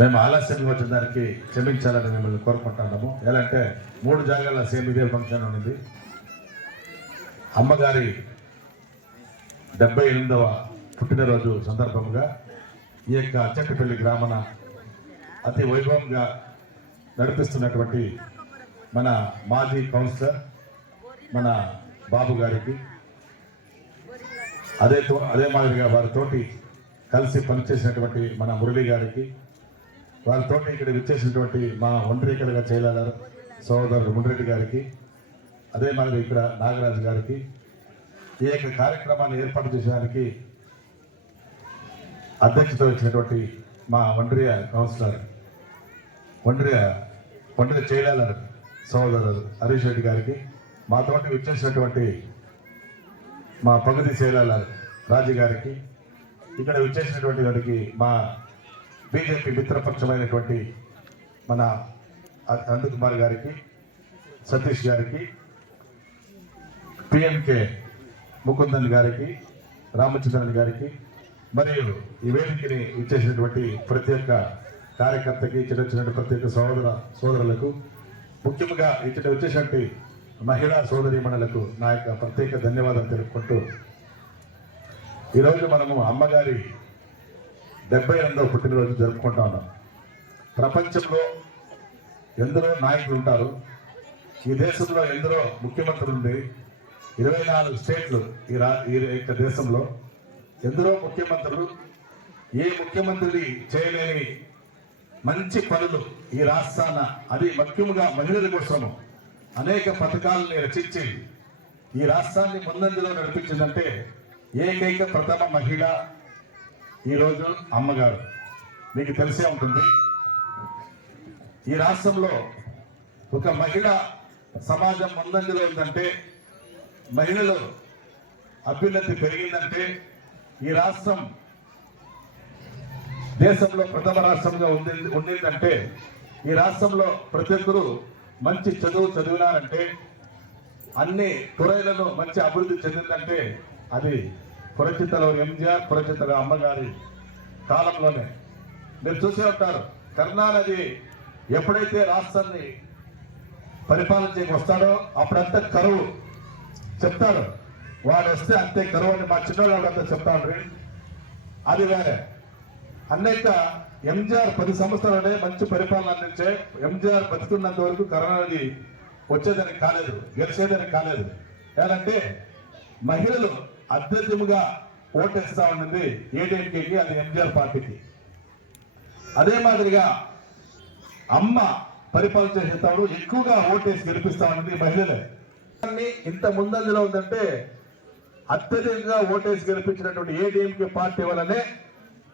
మేము ఆలస్యంగా వచ్చిన దానికి క్షమించాలని మిమ్మల్ని కోరుకుంటున్నాము. ఎలా అంటే 3 జాగాల సేమ్ ఇదే ఫంక్షన్ ఉన్నది. అమ్మగారి 78వ పుట్టినరోజు సందర్భంగా ఈ యొక్క అచ్చటిపల్లి గ్రామన అతి వైభవంగా నడిపిస్తున్నటువంటి మన మాజీ కౌన్సిలర్ మన బాబు గారికి, అదే మాదిరిగా వారితోటి కలిసి పనిచేసినటువంటి మన మురళి గారికి, వారితోటి ఇక్కడ విచ్చేసినటువంటి మా ఒంటరికలుగా చేయలేరు సోదరుడు మునిరెడ్డి గారికి, అదే మాదిరి ఇక్కడ నాగరాజు గారికి, ఈ యొక్క కార్యక్రమాన్ని ఏర్పాటు చేసేదానికి అధ్యక్షత వచ్చినటువంటి మా ఒంటరియ కౌన్సిలర్ ఒంటరి చేయలేరు సోదరుడు హరీష్ రెడ్డి గారికి, మాతోటి విచ్చేసినటువంటి మా పగతి శైలాల రాజు గారికి, ఇక్కడ విచ్చేసినటువంటి వారికి మా బీజేపీ మిత్రపక్షమైనటువంటి మన నందకుమార్ గారికి, సతీష్ గారికి, పిఎంకే ముకుందన్ గారికి, రామచంద్రన్ గారికి, మరియు ఈ వేదికని ఇచ్చేసినటువంటి ప్రతి ఒక్క కార్యకర్తకి, ఇక్కడ వచ్చినటువంటి ప్రతి ఒక్క సోదరులకు, ముఖ్యంగా ఇక్కడ వచ్చేసినటువంటి మహిళా సోదరీమణులకు నా యొక్క ప్రత్యేక ధన్యవాదాలు తెలుపుకుంటూ, ఈరోజు మనము అమ్మగారి 78వ పుట్టినరోజు జరుపుకుంటా ఉన్నాం. ప్రపంచంలో ఎందరో నాయకులు ఉంటారు, ఈ దేశంలో ఎందరో ముఖ్యమంత్రులు ఉంది, 24 స్టేట్లు ఈ యొక్క దేశంలో ఎందరో ముఖ్యమంత్రులు, ఏ ముఖ్యమంత్రి చేయలేని మంచి పనులు ఈ రాష్ట్రాన, అది ముఖ్యంగా మహిళల కోసము అనేక పథకాలని రచించి ఈ రాష్ట్రాన్ని ముందంజలో నడిపించిందంటే ఏకైక ప్రథమ మహిళ ఈరోజు అమ్మగారు. మీకు తెలిసే ఉంటుంది, ఈ రాష్ట్రంలో ఒక మహిళ సమాజం ముందంజలో ఉందంటే, మహిళలు అభ్యున్నతి పెరిగిందంటే, ఈ రాష్ట్రం దేశంలో ప్రథమ రాష్ట్రంగా ఉండిందంటే, ఈ రాష్ట్రంలో ప్రతి ఒక్కరూ మంచి చదివినారంటే, అన్ని తురైలను మంచి అభివృద్ధి చెందిందంటే అది పురచితలో ఎంజీఆర్, పురచితలో అమ్మగారి కాలంలోనే. మీరు చూసే ఉంటారు, కరుణానిధి ఎప్పుడైతే రాష్ట్రాన్ని పరిపాలన చేయకు వస్తాడో అప్పుడంతా కరువు చెప్తాడు, వాడు వస్తే అంతే కరువు అని మా చిన్నవాళ్ళంతా చెప్తాడు. అది వేరే. అనేక ఎంజీఆర్ 10 సంవత్సరాలనే మంచి పరిపాలన అందించే ఎంజీఆర్ బతుకున్నంత వరకు కరుణానిధి వచ్చేదానికి కాలేదు, గెలిచేదానికి కాలేదు. ఏదంటే మహిళలు అత్యధికంగా ఓటేస్తా ఉన్నది ఏడీఎంకేకి, అది ఎంజీఆర్ పార్టీకి. అదే మాదిరిగా అమ్మ పరిపాలన చేసేటప్పుడు ఎక్కువగా ఓటేసి గెలిపిస్తా ఉన్నది మహిళలే. ఇంత ముందంజలో ఉందంటే అత్యధికంగా ఓటేసి గెలిపించినటువంటి ఏడీఎంకే పార్టీ వల్లనే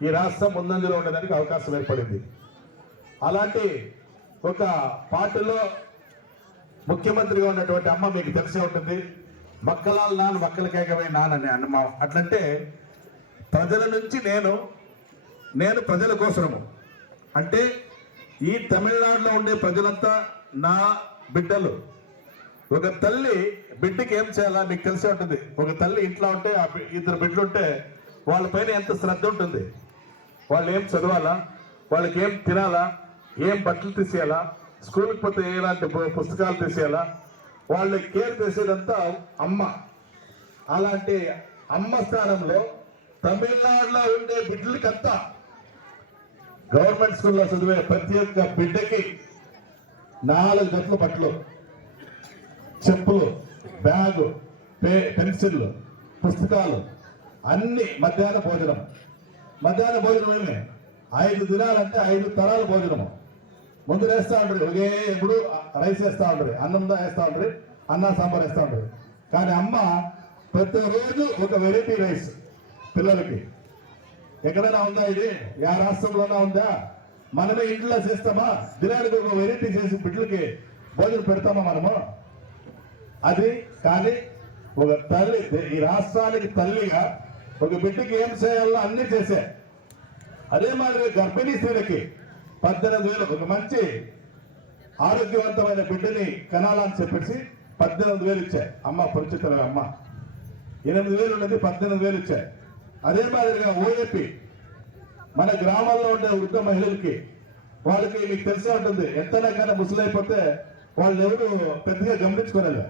ఈ రాష్ట్రం ముందంజలో ఉండడానికి అవకాశం ఏర్పడింది. అలాంటి ఒక పార్టీలో ముఖ్యమంత్రిగా ఉన్నటువంటి అమ్మ మీకు తెలిసే ఉంటుంది, మక్కలాల్ నాన్ మక్కలకేకమై నాన్ అని అన్నమా. అట్లంటే ప్రజల నుంచి నేను ప్రజల కోసము, అంటే ఈ తమిళనాడులో ఉండే ప్రజలంతా నా బిడ్డలు. ఒక తల్లి బిడ్డకి ఏం చేయాలా మీకు తెలిసే ఉంటుంది. ఒక తల్లి ఇంట్లో ఉంటే 2 బిడ్డలు ఉంటే వాళ్ళపైన ఎంత శ్రద్ధ ఉంటుంది. వాళ్ళు ఏం చదవాలా, వాళ్ళకి ఏం తినాలా, ఏం బట్టలు తీసేయాలా, స్కూల్కి పోతే ఎలాంటి పుస్తకాలు తీసేయాలా, వాళ్ళకి కేర్ చేసేదంతా అమ్మ. అలాంటి అమ్మ స్థానంలో తమిళనాడులో ఉండే బిడ్డలకంతా గవర్నమెంట్ స్కూల్లో చదివే ప్రతి ఒక్క బిడ్డకి 4 జతల బట్టలు, చెప్పులు, బ్యాగు, పెన్సిళ్ళు, పుస్తకాలు, అన్ని మధ్యాహ్న భోజనం ఏమే 5 దినాలంటే 5 తరాల భోజనము. ముందు వేస్తూ ఉంటారు, ఒకే ఎప్పుడు రైస్ వేస్తూ ఉంటారు, అన్నం వేస్తూ ఉంటారు, అన్న సాంబార్ వేస్తూ ఉంటారు. కానీ అమ్మ ప్రతిరోజు ఒక వెరైటీ రైస్ పిల్లలకి. ఎక్కడైనా ఉందా ఇది? ఏ రాష్ట్రంలోనా ఉందా? మనమే ఇంట్లో చేస్తామా? దినానికి ఒక వెరైటీ చేసి బిడ్డలకి భోజనం పెడతామా మనము? అది కానీ ఒక తల్లి, ఈ రాష్ట్రానికి తల్లిగా ఒక బిడ్డకి ఏం చేయాలో అన్ని చేసే. అదే మాదిరి గర్భిణీ స్త్రీలకి 18,000 ఒక మంచి ఆరోగ్యవంతమైన బిడ్డని కనాలని చెప్పేసి 18,000 ఇచ్చాయి అమ్మ. పరిచితుల అమ్మ 8,000 ఉన్నది, 18,000 ఇచ్చాయి. అదే మాదిరిగా ఓఏపీ మన గ్రామాల్లో ఉండే వృద్ధ మహిళలకి వాళ్ళకి మీకు తెలిసే ఉంటుంది, ఎంతైనా కానీ ముసలైపోతే వాళ్ళు ఎవరు పెద్దగా గమనించుకోలేదు.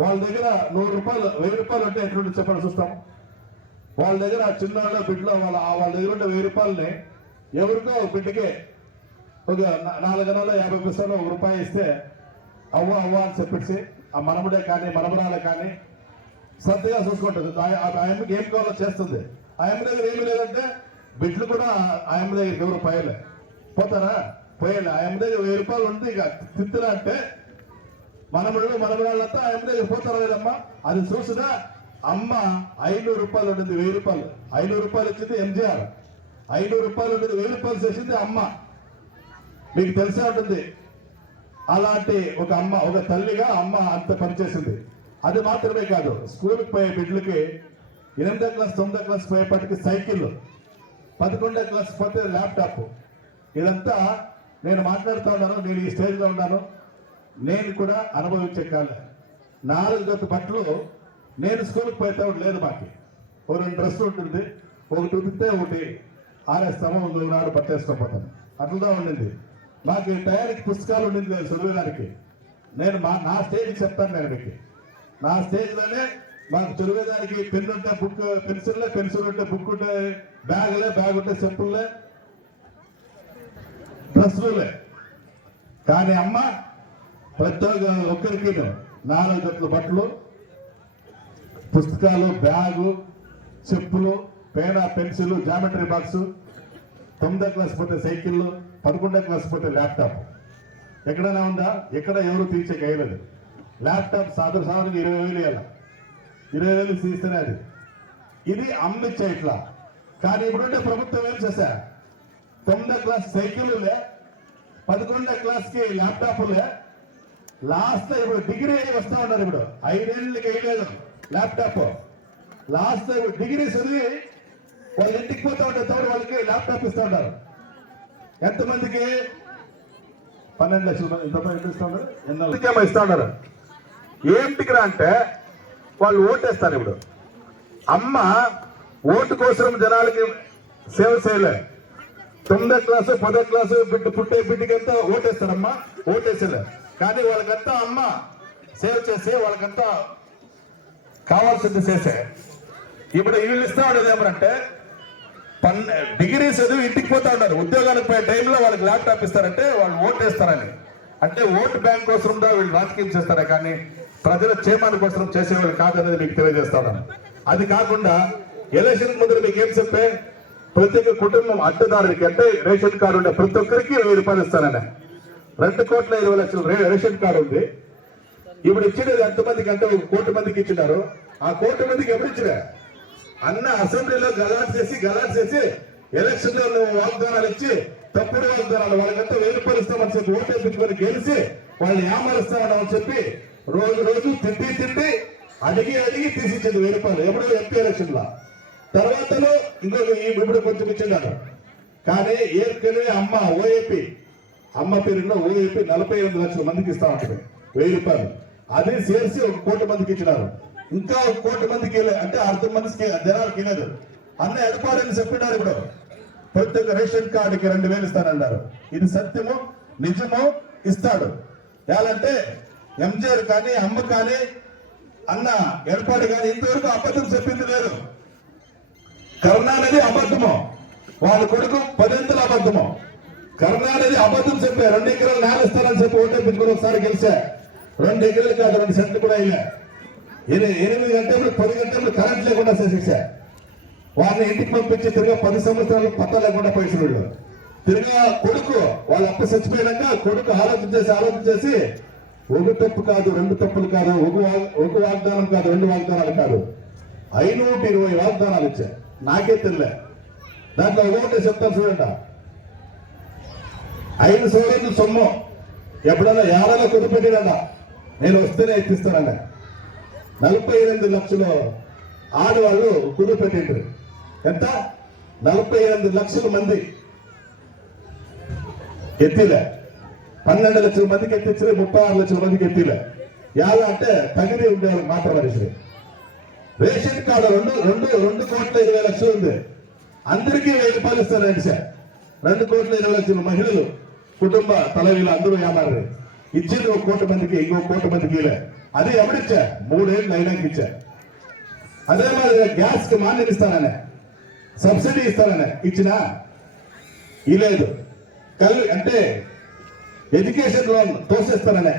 వాళ్ళ దగ్గర 100 రూపాయలు 1000 రూపాయలు ఉంటే ఎట్లుంటే చెప్పండి చూస్తాం. వాళ్ళ దగ్గర చిన్నవాళ్ళ బిడ్డలో వాళ్ళ దగ్గర ఉండే 1000 రూపాయలని ఎవరికో బిడ్డకే ఒక 4 నెలల 50 పైసలు ₹1 ఇస్తే అవ్వ అని చెప్పేసి ఆ మనముడే కానీ మనమరాలే కానీ శ్రద్ధగా చూసుకుంటుంది. ఆయమ్మకి ఏం కావాలో చేస్తుంది. ఆయమ్మ దగ్గర ఏమి లేదంటే బిడ్డలు కూడా ఆయమ్మ దగ్గరికి ఎవరు పోతారా? పోయాలి. ఆయమ్మ దగ్గర 1000 రూపాయలు ఉంది, ఇక తిత్తులా అంటే మనమరాళ్ళంతా ఆయమ్మ దగ్గర పోతారా లేదమ్మా? అది చూసినా అమ్మ 500 రూపాయలు ఉండేది 1000 రూపాయలు, 500 రూపాయలు వచ్చింది ఎంజీఆర్, 500 రూపాయలు ఉండేది 1000 రూపాయలు చేసింది అమ్మ. మీకు తెలిసే ఉంటుంది. అలాంటి ఒక అమ్మ, ఒక తల్లిగా అమ్మ అంత పనిచేసింది. అది మాత్రమే కాదు, స్కూల్కి పోయే బిడ్డలకి 8వ క్లాస్ 9వ క్లాస్ పోయేపటికి సైకిళ్ళు, 11వ క్లాస్ పోతే ల్యాప్టాప్. ఇదంతా నేను మాట్లాడుతూ ఉన్నాను, నేను ఈ స్టేజ్లో ఉన్నాను, నేను కూడా అనుభవించే కాలే. 4 జత బట్టలు నేను స్కూల్కి పోతే లేదు. మాకు ఓ 2 డ్రెస్సులు ఉంటుంది, ఒకటి ఉతికితే ఒకటి ఆరేస్తాము, నాడు పట్టేసుకోపోతాను. అట్లా ఉండింది. మాకు టయానికి పుస్తకాలు ఉండింది లేదు చదివేదానికి. నేను నా స్టేజ్కి చెప్తాను. నేను మీకు నా స్టేజ్లోనే మాకు చదివేదానికి పెన్ ఉంటే బుక్, పెన్సిల్ ఉంటే బుక్ ఉంటే బ్యాగ్ ఉంటే చెప్పులే డ్రెస్సులే. కానీ అమ్మ ప్రతి ఒక్కరికి 4 జతల బట్టలు, పుస్తకాలు, బ్యాగు, చెప్పులు, పేనా, పెన్సిల్, జామెట్రీ బాక్సు, 9వ క్లాస్ పోతే సైకిళ్ళు, 11వ క్లాస్ పోతే ల్యాప్టాప్. ఎక్కడైనా ఉందా? ఎక్కడ ఎవరు తీర్చే గయలేదు. ల్యాప్టాప్ సాధారణంగా 20,000 ఇవ్వాలి, 20,000 తీస్తేనే అది. ఇది అమ్మిచ్చే ఇట్లా. కానీ ఇప్పుడుంటే ప్రభుత్వం ఏం చేశా, 9వ క్లాస్ సైకిళ్ళులే, 11వ క్లాస్కి ల్యాప్టాప్లే, లాస్ట్ ఇప్పుడు డిగ్రీ వస్తా ఉన్నారు. ఇప్పుడు 5 ఏళ్ళకి వేయలేదు ల్యాప్టాప్. లాస్ట్ ఇప్పుడు డిగ్రీ చదివి వాళ్ళు ఇంటికి పోతా ఉంటే తోడు వాళ్ళకి ల్యాప్టాప్ ఇస్తూ ఉంటారు. ఎంతమందికి? 12 లక్షల మంది. ఇంతమంది ఇస్తూ ఉన్నారు, ఎన్నో ఇస్తూ ఉన్నారు. ఏంటికిరా అంటే వాళ్ళు ఓటేస్తారు. ఇప్పుడు అమ్మ ఓటు కోసం జనాలకి సేవ చేయలే. 9వ క్లాసు 10వ క్లాసు పుట్టే బిడ్డకి అంతా ఓటేస్తారమ్మా, ఓటేసేలే. కానీ వాళ్ళకంతా అమ్మ సేవ చేసి వాళ్ళకంతా కావాల్సింది చేసే. ఇప్పుడు వీళ్ళు ఇస్తా ఉండేది ఏమంటే డిగ్రీ చదివి ఇంటికి పోతా ఉన్నారు, ఉద్యోగానికి పోయే టైంలో వాళ్ళకి ల్యాప్టాప్ ఇస్తారంటే వాళ్ళు ఓటు వేస్తారని. అంటే ఓటు బ్యాంక్ కోసం వీళ్ళు రాజకీయం చేస్తారా కానీ ప్రజల క్షేమాని కోసం చేసేవాళ్ళు కాదనేది మీకు తెలియజేస్తాను. అది కాకుండా ఎలక్షన్ ముందు మీకు ఏం చెప్పే, ప్రతి ఒక్క కుటుంబం అడ్డదారుడికి అంటే రేషన్ కార్డు ఉండే ప్రతి ఒక్కరికి 1000 రూపాయలు ఇస్తానని. 2,20,00,000 రేషన్ కార్డు ఉంది. ఇప్పుడు ఇచ్చినది ఎంతమందికి అంటే 1 కోటి మందికి ఇచ్చినారు. ఆ 1 కోటి మందికి ఎవరు ఇచ్చినా అన్న అసెంబ్లీలో గలాట్ చేసి ఎలక్షన్ లో వాగ్దానాలు ఇచ్చి తప్పుడు వాగ్దానాలు, వాళ్ళకంతా 1000 రూపాయలు ఇస్తామని చెప్పి ఓటేపించుకొని గెలిచి వాళ్ళని ఏమరుస్తామని చెప్పి రోజు తిండి అడిగి తీసిచ్చింది 1000 రూపాయలు. ఎప్పుడో ఎంపీ ఎలక్షన్ లో తర్వాతలో ఇంకొక ఇప్పుడు కొంచెం ఇచ్చిండారు. కానీ ఏర్కెళ్ళి అమ్మ ఓఏపీ, అమ్మ పేరులో ఓఏపీ 48 లక్షల మందికి ఇస్తా ఉంటుంది 1000 రూపాయలు. అది చేసి 1 కోటి మందికి ఇచ్చినారు. ఇంకా 1 కోటి మందికి అంటే అర్థం మందికి జనాలకి లేదు. అన్న ఎడపాడని చెప్పినారు. ఇప్పుడు ప్రతి ఒక్క రేషన్ కార్డుకి 2,000 ఇస్తానన్నారు. ఇది సత్యము, నిజము, ఇస్తాడు. ఎలాంటే ఎంజీఆర్ కానీ అమ్మ కానీ అన్న ఎడపాడు కానీ ఇంతవరకు అబద్ధం చెప్పింది లేదు. కరుణానిధి అబద్ధము, వాళ్ళ కొడుకు 10 అబద్ధము. కరుణానిధి అబద్ధం చెప్పే 2 ఎకరాలు నేల ఇస్తానని చెప్పి ఓటేపించుకుని ఒకసారి గెలిచా. 2 ఎకరాలు కాదు, 2 సెంట్లు కూడా అయ్యా. 8 గంటలు 10 గంటలు కరెంట్ లేకుండా చేసేసా. వారిని ఇంటికి పంపించి తిరిగా 10 సంవత్సరాలు పత్తా లేకుండా పైసలు. తిరిగా కొడుకు వాళ్ళ అప్ప చచ్చిపోయినాక కొడుకు ఆలోచన చేసి 1 తప్పు కాదు, 2 తప్పులు కాదు, ఒక వాగ్దానం కాదు, 2 వాగ్దానాలు కాదు, 520 వాగ్దానాలు ఇచ్చా. నాకే తెలియలే. దాంట్లో ఒకటే చెప్తాను చూడండి. 5 సంవత్సరాలు సొమ్ము ఎప్పుడన్నా 50లో కొద్దిపెట్టినంట, నేను వస్తేనే ఎత్తిస్తానంట. 48 లక్షలు ఆడవాళ్ళు కుదురు పెట్టిండ్రు. ఎంత? 48 లక్షల మంది ఎత్తిలే. 12 లక్షల మందికి ఎత్తించలే, 36 లక్షల మందికి ఎత్తిలే. ఎలా అంటే తగిలి ఉండే మాట మనిషి. రేషన్ కార్డు 2,20,00,000 ఉంది. అందరికీ 1000 రూపాయలు ఇస్తారండి సార్. 2,20,00,000 మహిళలు కుటుంబ తలవీలు అందరూ ఏమారు ఇచ్చింది 1 కోటి మందికి, ఇంకో 1 కోటి మందికి ఇలే. అది ఎవడిచ్చా? 3 ఏళ్ళు అయినాక ఇచ్చా. అదే మాదిరిగా గ్యాస్ కి మాన్యం ఇస్తాననే, సబ్సిడీ ఇస్తాననే ఇచ్చినా ఇలేదు. అంటే ఎడ్యుకేషన్ లోన్ తోసేస్తాననే,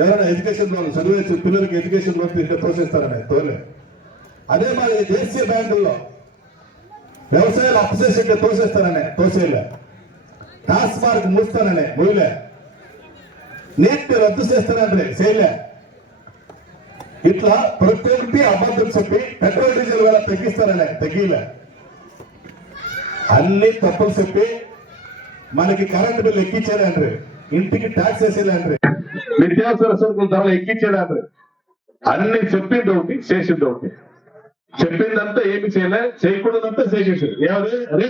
ఎవరైనా ఎడ్యుకేషన్ లోన్ చదివే పిల్లలకి ఎడ్యుకేషన్ లోన్ తీసుకుంటే తోసేస్తారనే తోలే. అదే మాదిరి దేశీయ బ్యాంకుల్లో వ్యవసాయాలు అప్పు చేసింటే తోసేస్తారనే తోసేలే. టాస్క్ మార్క్ మూస్తాననే మూయలే. నీట్ రద్దు చేస్తానంటే చేయలే. ఇట్లా ప్రతి ఒక్కటి అబద్ధం చెప్పి పెట్రోల్ డీజిల్ వేళ తగ్గిస్తారనే తగ్గిలే. అన్ని తప్పులు చెప్పి మనకి కరెంట్ బిల్ ఎక్కించారంటే, ఇంటికి ట్యాక్స్ వేసేయాలంటే, నిత్యావసర సరుకుల ధరలు ఎక్కించాడంటే, అన్ని చెప్పింది ఒకటి చేసింది ఒకటి. చెప్పిందంతా ఏమి చేయలే, చేయకూడదంతా చేసేసారు. ఏమది